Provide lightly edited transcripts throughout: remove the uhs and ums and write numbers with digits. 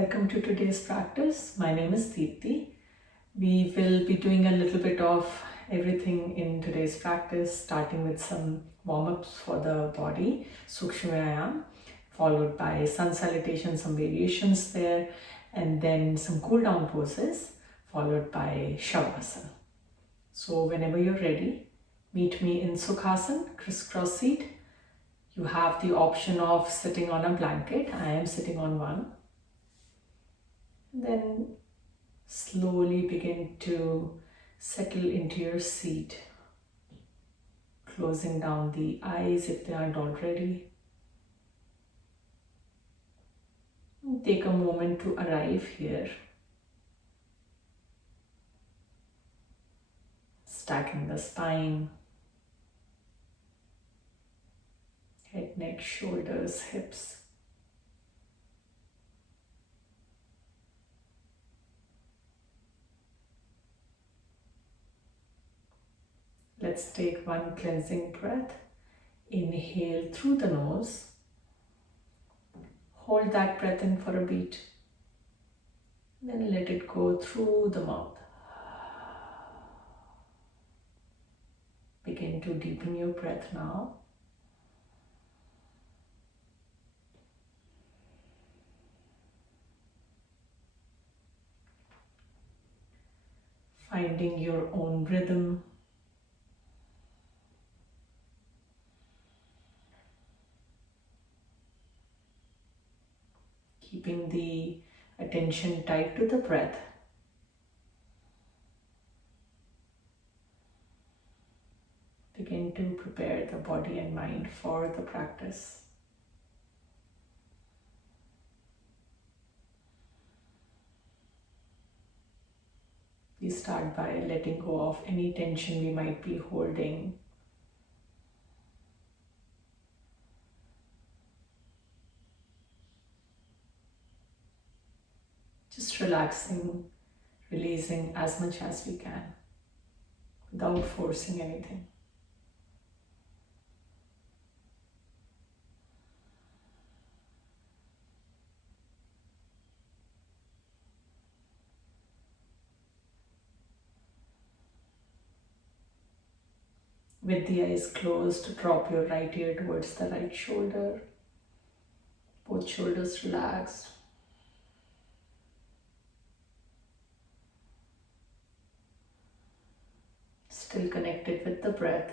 Welcome to today's practice. My name is Deepti. We will be doing a little bit of everything in today's practice, starting with some warm-ups for the body, Sukhasana, followed by Sun Salutations, some variations there, and then some cool-down poses, followed by Shavasana. So whenever you're ready, meet me in Sukhasana, crisscross seat. You have the option of sitting on a blanket. I am sitting on one. Then slowly begin to settle into your seat, closing down the eyes if they aren't already. Take a moment to arrive here, stacking the spine, head, neck, shoulders, hips. Let's take one cleansing breath. Inhale through the nose. Hold that breath in for a beat. Then let it go through the mouth. Begin to deepen your breath now. Finding your own rhythm. Keeping the attention tight to the breath. Begin to prepare the body and mind for the practice. We start by letting go of any tension we might be holding. Just relaxing, releasing as much as we can without forcing anything. With the eyes closed, drop your right ear towards the right shoulder. Both shoulders relaxed. Still connected with the breath.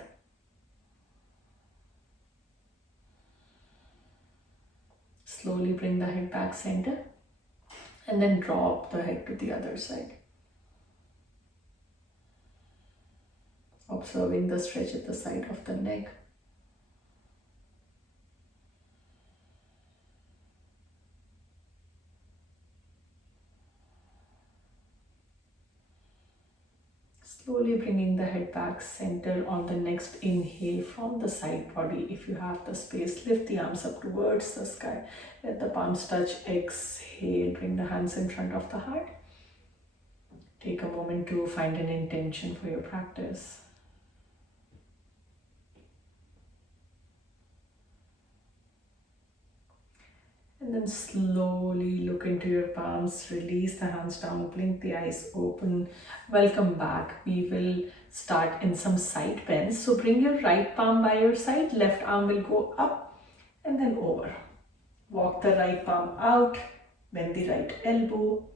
Slowly bring the head back center and then drop the head to the other side. Observing the stretch at the side of the neck. Slowly bringing the head back center on the next inhale from the side body. If you have the space, lift the arms up towards the sky. Let the palms touch. Exhale, bring the hands in front of the heart. Take a moment to find an intention for your practice. And then slowly look into your palms, release the hands down, blink the eyes open. Welcome back. We will start in some side bends. So bring your right palm by your side, left arm will go up and then over. Walk the right palm out, bend the right elbow,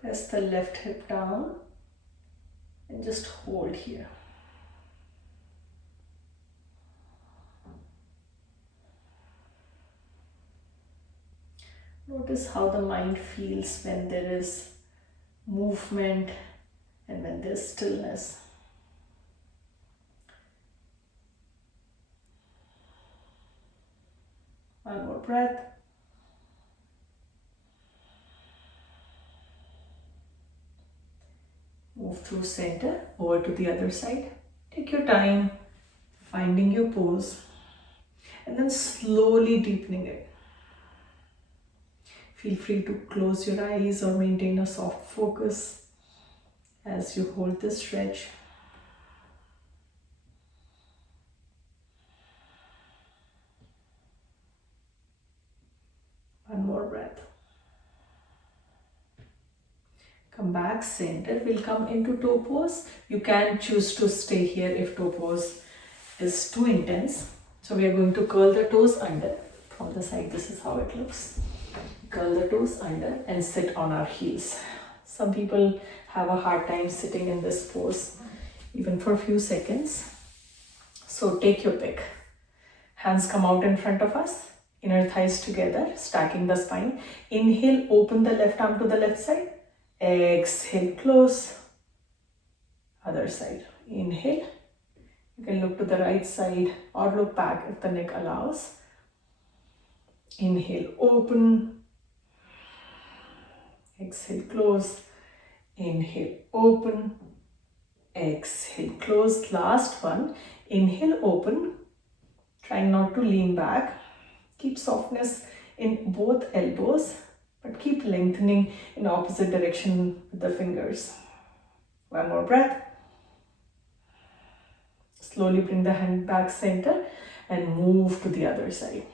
press the left hip down and just hold here. Notice how the mind feels when there is movement and when there is stillness. One more breath. Move through center, over to the other side. Take your time, finding your pose, and then slowly deepening it. Feel free to close your eyes or maintain a soft focus as you hold this stretch. One more breath. Come back, center. We'll come into toe pose. You can choose to stay here if toe pose is too intense. So we are going to curl the toes under. From the side, this is how it looks. Curl the toes under and sit on our heels. Some people have a hard time sitting in this pose even for a few seconds. So take your pick. Hands come out in front of us, inner thighs together, stacking the spine. Inhale, open the left arm to the left side. Exhale, close. Other side. Inhale. You can look to the right side or look back if the neck allows. Inhale, open. Exhale, close. Inhale, open. Exhale, close. Last one. Inhale, open. Trying not to lean back. Keep softness in both elbows, but keep lengthening in opposite direction with the fingers. One more breath. Slowly bring the hand back center and move to the other side.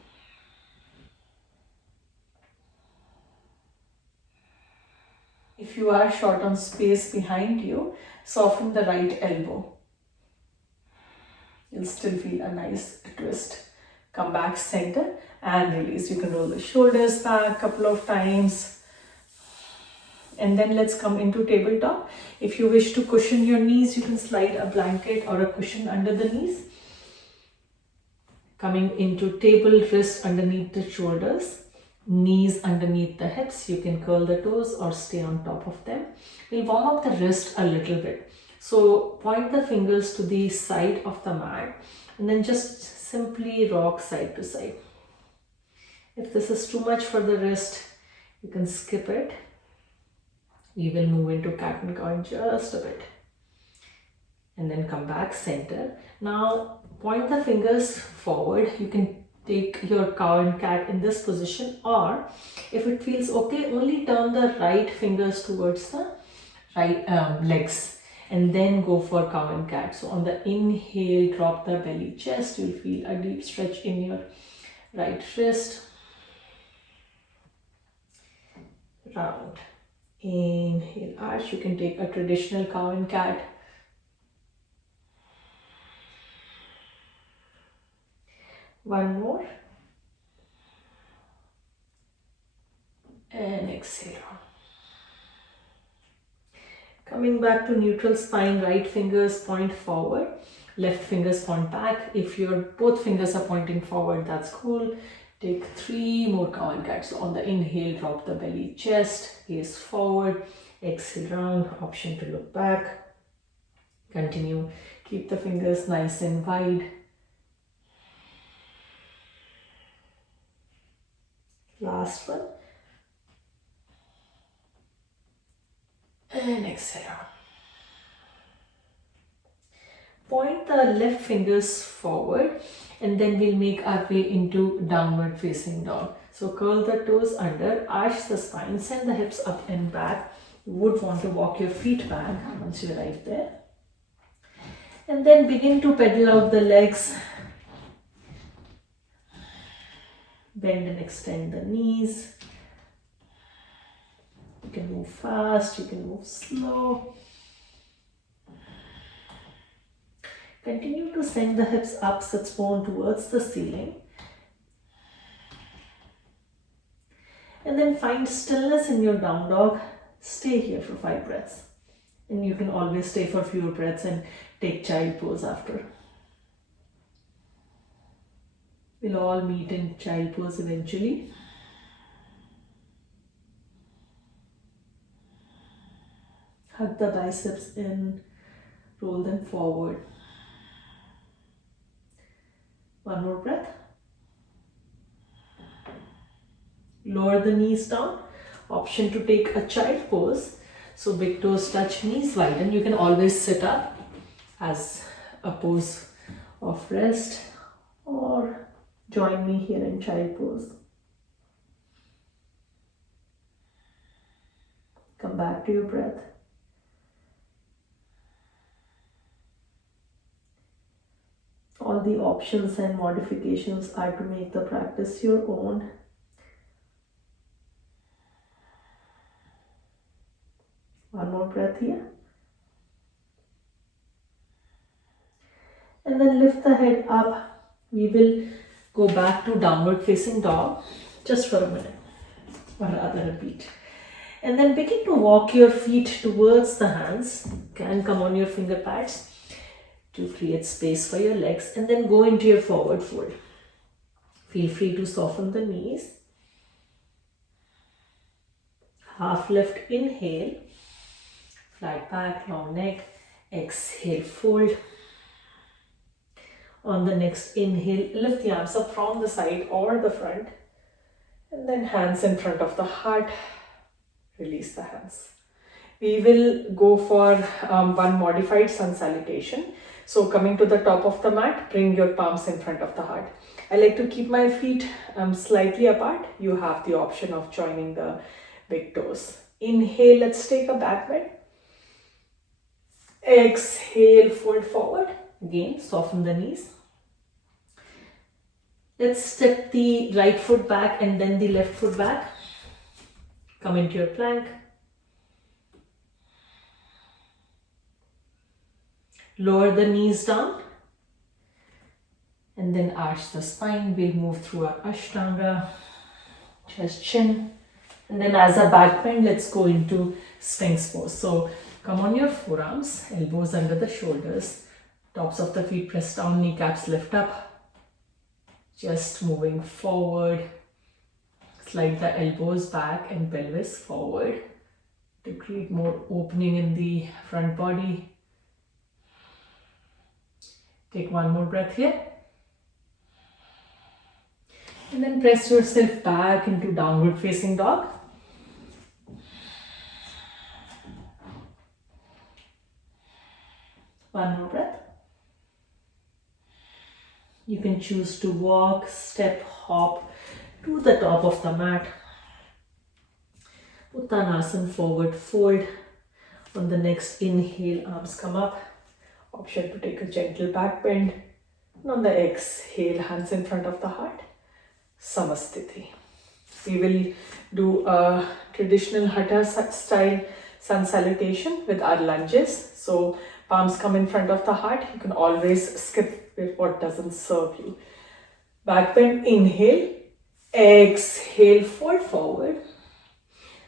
If you are short on space behind you, soften the right elbow. You'll still feel a nice twist. Come back center and release. You can roll the shoulders back a couple of times. And then let's come into tabletop. If you wish to cushion your knees, you can slide a blanket or a cushion under the knees. Coming into table, wrist underneath the shoulders, knees underneath the hips. You can curl the toes or stay on top of them. We'll warm up the wrist a little bit. So point the fingers to the side of the mat and then just simply rock side to side. If this is too much for the wrist, you can skip it. We will move into cat and cow in just a bit. And then come back center. Now point the fingers forward. You can take your cow and cat in this position, or if it feels okay, only turn the right fingers towards the right legs. And then go for cow and cat. So on the inhale, drop the belly chest. You'll feel a deep stretch in your right wrist. Round. Inhale, arch. You can take a traditional cow and cat. One more. And exhale. Coming back to neutral spine, right fingers point forward, left fingers point back. If your both fingers are pointing forward, that's cool. Take 3 more cow and cat. So on the inhale, drop the belly, chest, gaze forward. Exhale, round, option to look back. Continue. Keep the fingers nice and wide. Last one. And exhale. Point the left fingers forward and then we'll make our way into downward facing dog. So curl the toes under, arch the spine, send the hips up and back. You would want to walk your feet back once you arrive there. And then begin to pedal out the legs. Bend and extend the knees. You can move fast, you can move slow. Continue to send the hips up, sit bone towards the ceiling. And then find stillness in your down dog. Stay here for 5 breaths. And you can always stay for fewer breaths and take child pose after. We'll all meet in child pose eventually. Hug the biceps in, roll them forward. One more breath. Lower the knees down. Option to take a child pose. So big toes touch, knees widen. You can always sit up as a pose of rest or join me here in child pose. Come back to your breath. All the options and modifications are to make the practice your own. breath here. And then lift the head up. We will go back to downward facing dog just for a minute, or rather a beat. And then begin to walk your feet towards the hands. Can come on your finger pads to create space for your legs, and then go into your forward fold. Feel free to soften the knees. Half lift, inhale, flat back, long neck, exhale, fold. On the next inhale, lift the arms up from the side or the front, and then hands in front of the heart, release the hands. We will go for one modified sun salutation. So coming to the top of the mat, bring your palms in front of the heart. I like to keep my feet slightly apart. You have the option of joining the big toes. Inhale, let's take a back bend. Exhale, fold forward. Again, soften the knees. Let's step the right foot back and then the left foot back. Come into your plank. Lower the knees down. And then arch the spine. We'll move through our Ashtanga, chest, chin. And then as a back bend, let's go into Sphinx pose. So come on your forearms, elbows under the shoulders. Tops of the feet press down, kneecaps lift up. Just moving forward. Slide the elbows back and pelvis forward to create more opening in the front body. Take one more breath here. And then press yourself back into downward facing dog. One more breath. You can choose to walk, step, hop to the top of the mat. Uttanasana, forward fold. On the next inhale, arms come up. Option to take a gentle back bend. And on the exhale, hands in front of the heart. Samasthiti. We will do a traditional Hatha-style Sun Salutation with our lunges. So palms come in front of the heart. You can always skip with what doesn't serve you. Back bend, inhale, exhale, fold forward.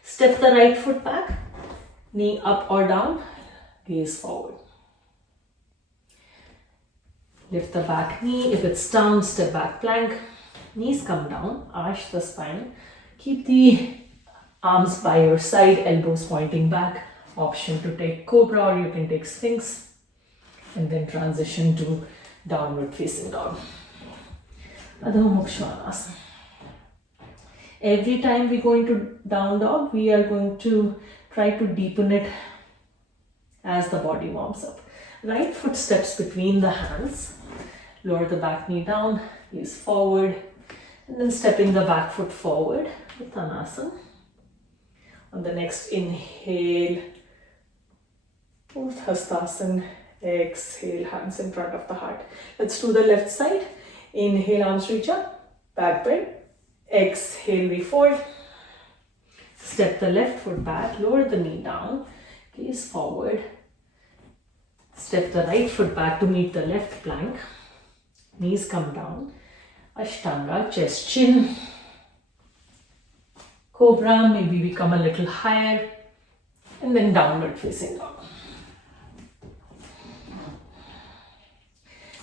Step the right foot back, knee up or down, gaze forward. Lift the back knee. If it's down, step back plank. Knees come down, arch the spine. Keep the arms by your side, elbows pointing back. Option to take Cobra, or you can take Sphinx. And then transition to downward facing dog. Adho Mukha Svanasana. Every time we go into down dog, we are going to try to deepen it as the body warms up. Right foot steps between the hands. Lower the back knee down, gaze forward. And then stepping the back foot forward, Uttanasana. On the next inhale, Hastasana. Exhale, hands in front of the heart. Let's do the left side. Inhale, arms reach up, back bend. Exhale, we fold. Step the left foot back, lower the knee down, gaze forward. Step the right foot back to meet the left plank. Knees come down. Ashtanga, chest, chin. Cobra, maybe we come a little higher. And then downward facing dog.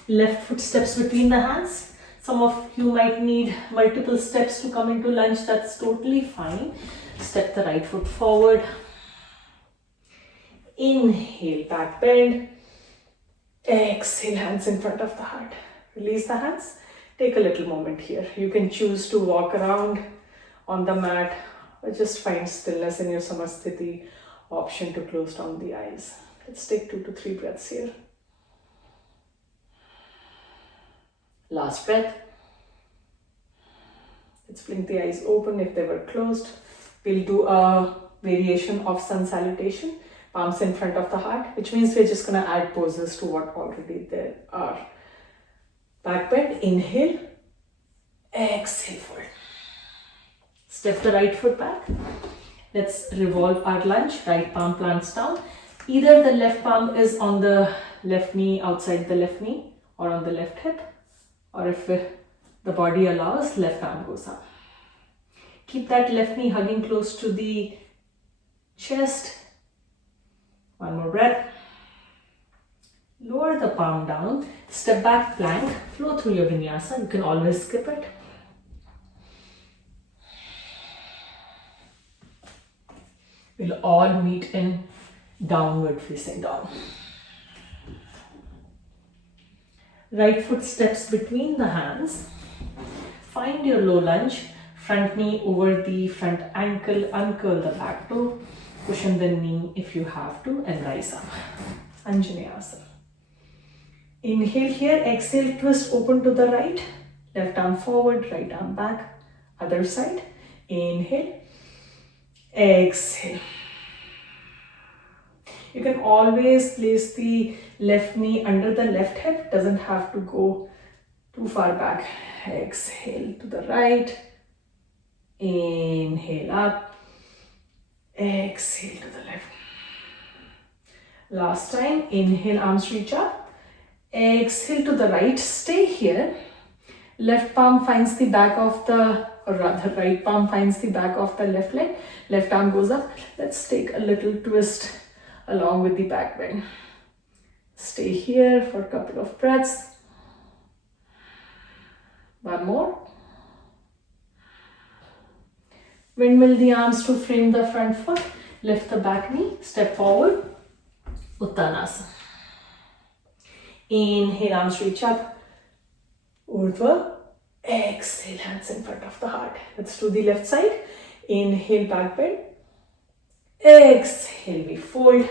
Left foot steps between the hands. Some of you might need multiple steps to come into lunge. That's totally fine. Step the right foot forward. Inhale, back bend. Exhale, hands in front of the heart. Release the hands. Take a little moment here. You can choose to walk around on the mat or just find stillness in your Samasthiti. Option to close down the eyes. Let's take 2 to 3 breaths here. Last breath. Let's blink the eyes open if they were closed. We'll do a variation of sun salutation. Palms in front of the heart, which means we're just going to add poses to what already there are. Back bend, inhale, exhale, fold. Step the right foot back. Let's revolve our lunge. Right palm plants down. Either the left palm is on the left knee, outside the left knee, or on the left hip, or if the body allows, left arm goes up. Keep that left knee hugging close to the chest. One more breath. Lower the palm down, step back, plank, flow through your vinyasa. You can always skip it. We'll all meet in downward facing dog. Right foot steps between the hands. Find your low lunge. Front knee over the front ankle. Uncurl the back toe. Cushion the knee if you have to and rise up. Anjaneyasana. Inhale here. Exhale, twist open to the right. Left arm forward, right arm back. Other side. Inhale. Exhale. You can always place the left knee under the left hip. Doesn't have to go too far back. Exhale to the right. Inhale up. Exhale to the left. Last time. Inhale, arms reach up. Exhale to the right. Stay here. Left palm finds the back of the, or rather right palm finds the back of the left leg. Left arm goes up. Let's take a little twist along with the back bend. Stay here for a couple of breaths. One more. Windmill the arms to frame the front foot. Lift the back knee. Step forward. Uttanasana. Inhale, arms reach up. Urdhva. Exhale, hands in front of the heart. Let's do the left side. Inhale, back bend. Exhale, we fold.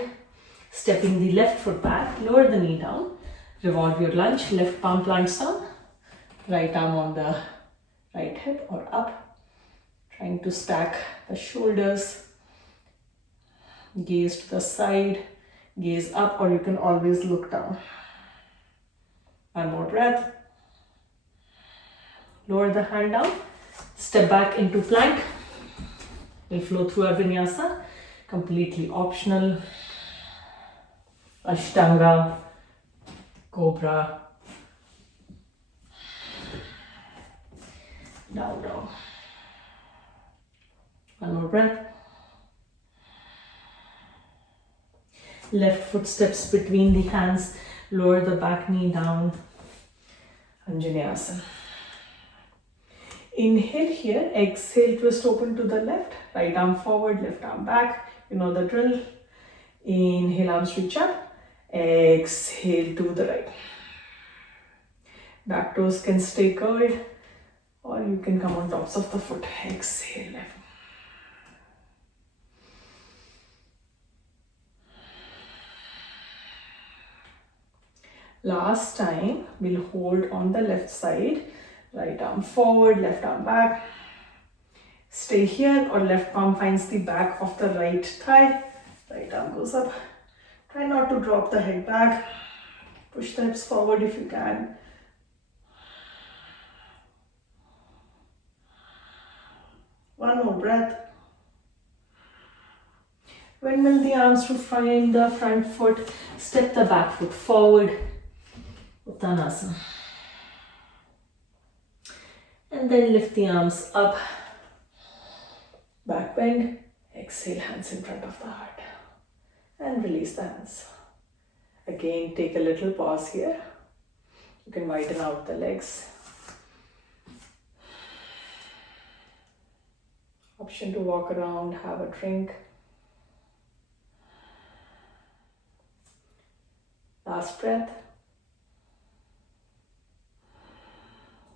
Stepping the left foot back. Lower the knee down. Revolve your lunge. Left palm plants down. Right arm on the right hip or up. Trying to stack the shoulders. Gaze to the side. Gaze up, or you can always look down. One more breath. Lower the hand down. Step back into plank. We'll flow through our vinyasa. Completely optional. Ashtanga, Cobra, down dog. One more breath. Left foot steps between the hands. Lower the back knee down. Anjaneyasana. Inhale here. Exhale, twist open to the left. Right arm forward, left arm back. You know the drill. Inhale, arms reach up. Exhale to the right. Back toes can stay curled, or you can come on tops of the foot. Exhale, left. Last time, we'll hold on the left side. Right arm forward, left arm back. Stay here, or left palm finds the back of the right thigh. Right arm goes up. Try not to drop the head back. Push the hips forward if you can. One more breath. Windmill the arms to find the front foot. Step the back foot forward. Uttanasana. And then lift the arms up. Back bend. Exhale, hands in front of the heart. And release the hands. Again, take a little pause here. You can widen out the legs. Option to walk around, have a drink. Last breath.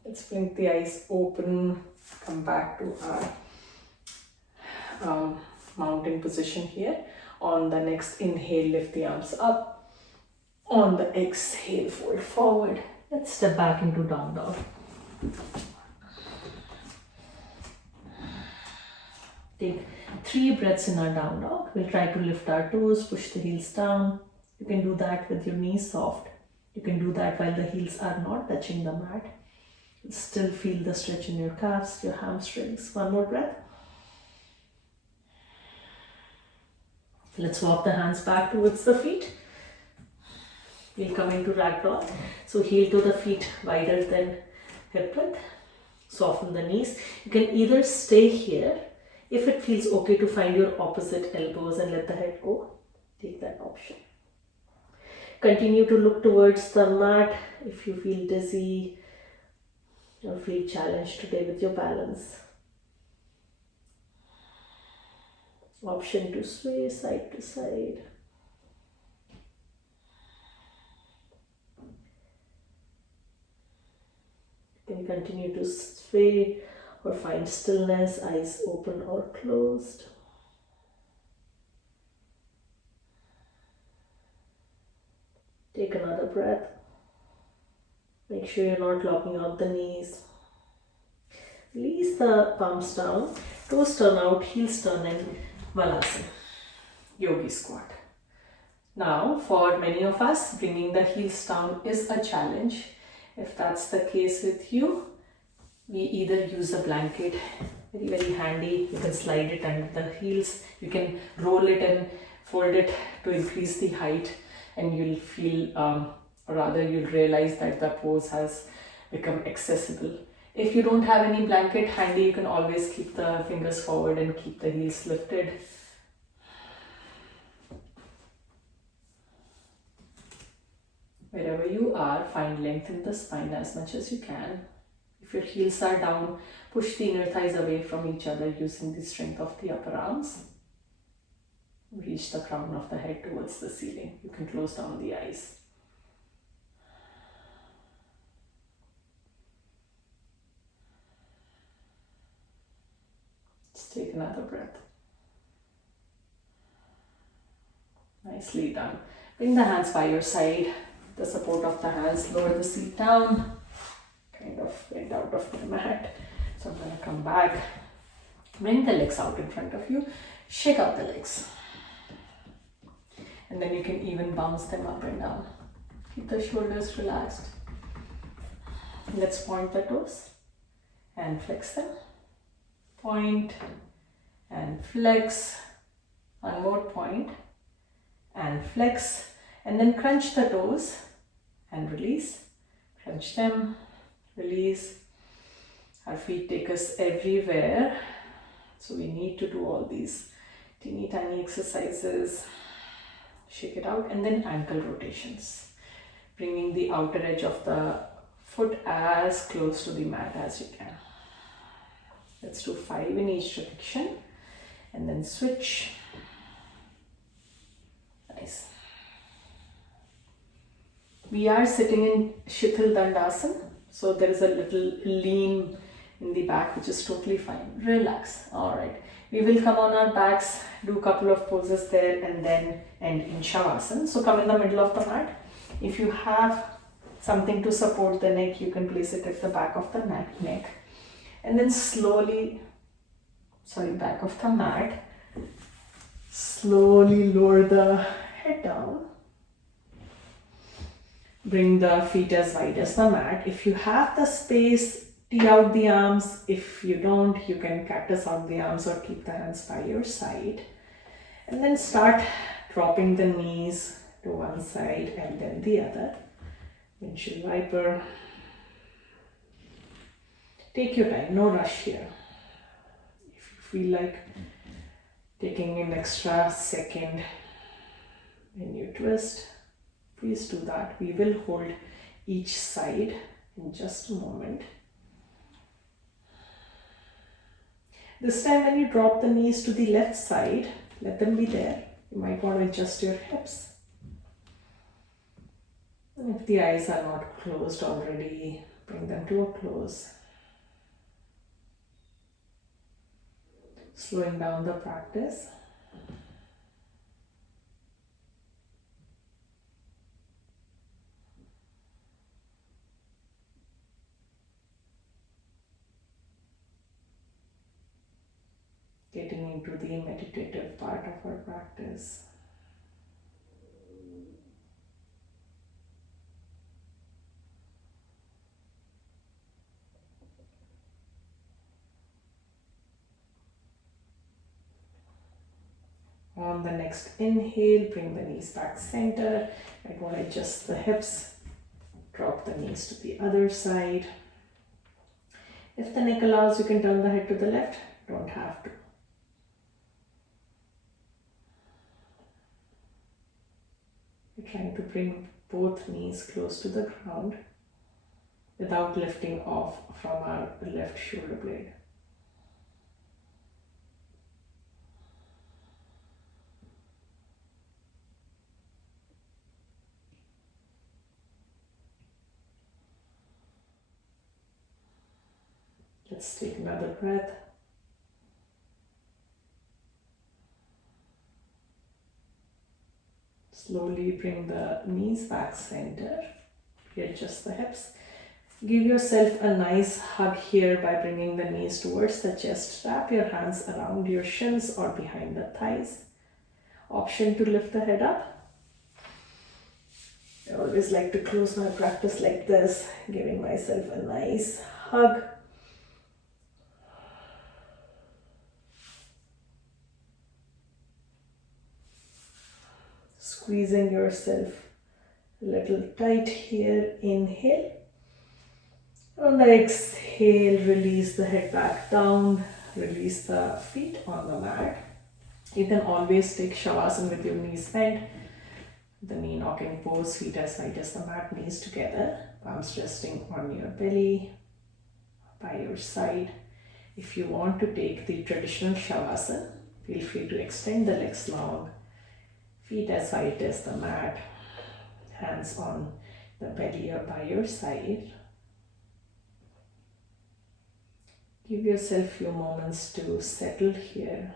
Let's blink the eyes open. Come back to our mountain position here. On the next inhale, lift the arms up. On the exhale, fold forward. Let's step back into down dog. Take 3 breaths in our down dog. We'll try to lift our toes, push the heels down. You can do that with your knees soft. You can do that while the heels are not touching the mat. Still feel the stretch in your calves, your hamstrings. One more breath. Let's walk the hands back towards the feet. We'll come into Ragdoll. So heel to the feet wider than hip width. Soften the knees. You can either stay here. If it feels okay to find your opposite elbows and let the head go, take that option. Continue to look towards the mat if you feel dizzy or feel challenged today with your balance. Option to sway side to side. You can continue to sway or find stillness, eyes open or closed. Take another breath. Make sure you're not locking out the knees. Release the palms down, toes turn out, heels turn in, Malasana, yogi squat. Now, for many of us, bringing the heels down is a challenge. If that's the case with you, we either use a blanket, very handy. You can slide it under the heels. You can roll it and fold it to increase the height, and you'll feel, or rather you'll realize that the pose has become accessible. If you don't have any blanket handy, you can always keep the fingers forward and keep the heels lifted. Wherever you are, find length in the spine as much as you can. If your heels are down, push the inner thighs away from each other using the strength of the upper arms. Reach the crown of the head towards the ceiling. You can close down the eyes. Just take another breath. Nicely done. Bring the hands by your side. The support of the hands, lower the seat down. Kind of bend out of the mat. So I'm going to come back. Bring the legs out in front of you. Shake out the legs. And then you can even bounce them up and down. Keep the shoulders relaxed. Let's point the toes and flex them. Point and flex. One more point and flex. And then crunch the toes and release. Crunch them, release. Our feet take us everywhere. So we need to do all these teeny tiny exercises. Shake it out, and then ankle rotations. Bringing the outer edge of the foot as close to the mat as you can. Let's do 5 in each direction and then switch. Nice. We are sitting in Shithal Dandasana, so there is a little lean in the back, which is totally fine. Relax. All right. We will come on our backs, do a couple of poses there, and then end in shavasana. So come in the middle of the mat. If you have something to support the neck, you can place it at the back of the neck. And then slowly, back of the mat, slowly lower the head down. Bring the feet as wide as the mat. If you have the space, tee out the arms. If you don't, you can cactus out the arms or keep the hands by your side. And then start dropping the knees to one side and then the other. Windshield wiper. Take your time, no rush here. If you feel like taking an extra second when you twist, please do that. We will hold each side in just a moment. This time when you drop the knees to the left side, let them be there. You might want to adjust your hips. And if the eyes are not closed already, bring them to a close. Slowing down the practice. Getting into the meditative part of our practice. On the next inhale, bring the knees back center. I want to adjust the hips. Drop the knees to the other side. If the neck allows, you can turn the head to the left. Don't have to. You're trying to bring both knees close to the ground without lifting off from our left shoulder blade. Let's take another breath. Slowly bring the knees back center. Readjust the hips. Give yourself a nice hug here by bringing the knees towards the chest. Wrap your hands around your shins or behind the thighs. Option to lift the head up. I always like to close my practice like this, giving myself a nice hug. Squeezing yourself a little tight here. Inhale. On the exhale, release the head back down. Release the feet on the mat. You can always take shavasana with your knees bent. The knee knocking pose, feet as wide as the mat, knees together. Palms resting on your belly, by your side. If you want to take the traditional shavasana, feel free to extend the legs long. Feet as wide as the mat, hands on the belly or by your side. Give yourself a few moments to settle here,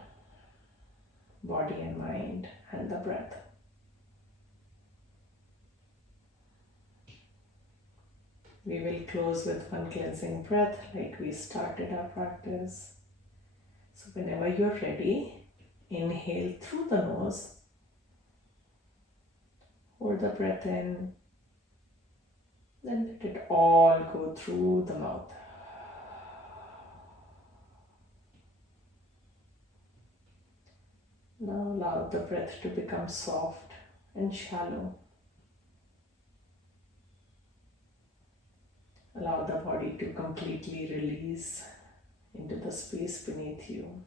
body and mind and the breath. We will close with one cleansing breath like we started our practice. So whenever you're ready, inhale through the nose. Hold the breath in, then let it all go through the mouth. Now allow the breath to become soft and shallow. Allow the body to completely release into the space beneath you.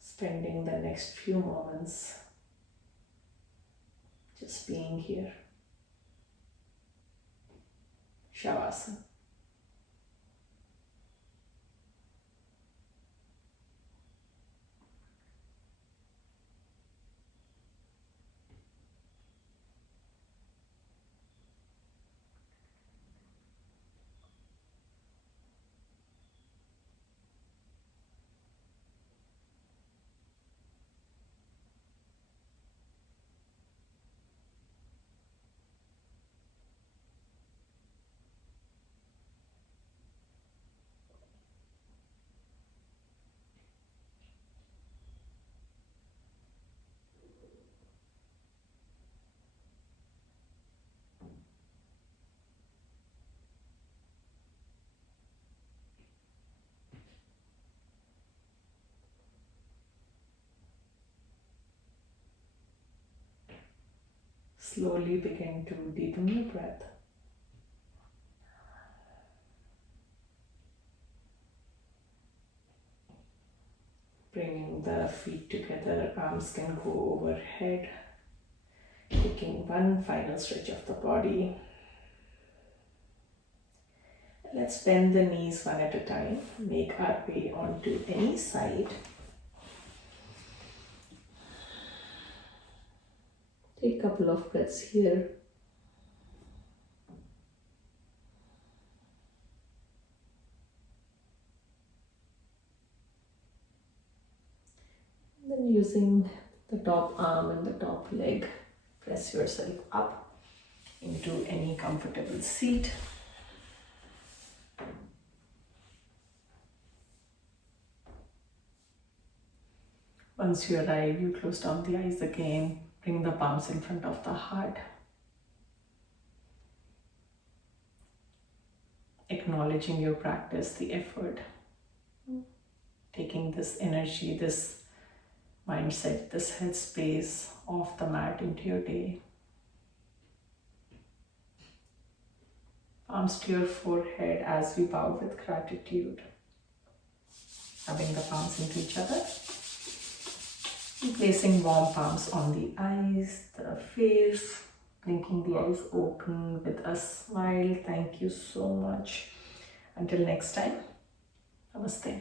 Spending the next few moments just being here. Shavasana. Slowly begin to deepen your breath. Bringing the feet together, arms can go overhead. Taking one final stretch of the body. Let's bend the knees one at a time. Make our way onto any side. Take a couple of breaths here. Then using the top arm and the top leg, press yourself up into any comfortable seat. Once you arrive, you close down the eyes again. Bring the palms in front of the heart. acknowledging your practice, the effort, taking this energy, this mindset, this headspace off the mat into your day. Palms to your forehead as we bow with gratitude. Rubbing the palms into each other. And placing warm palms on the eyes, the face, blinking the eyes open with a smile. Thank you so much. Until next time, namaste.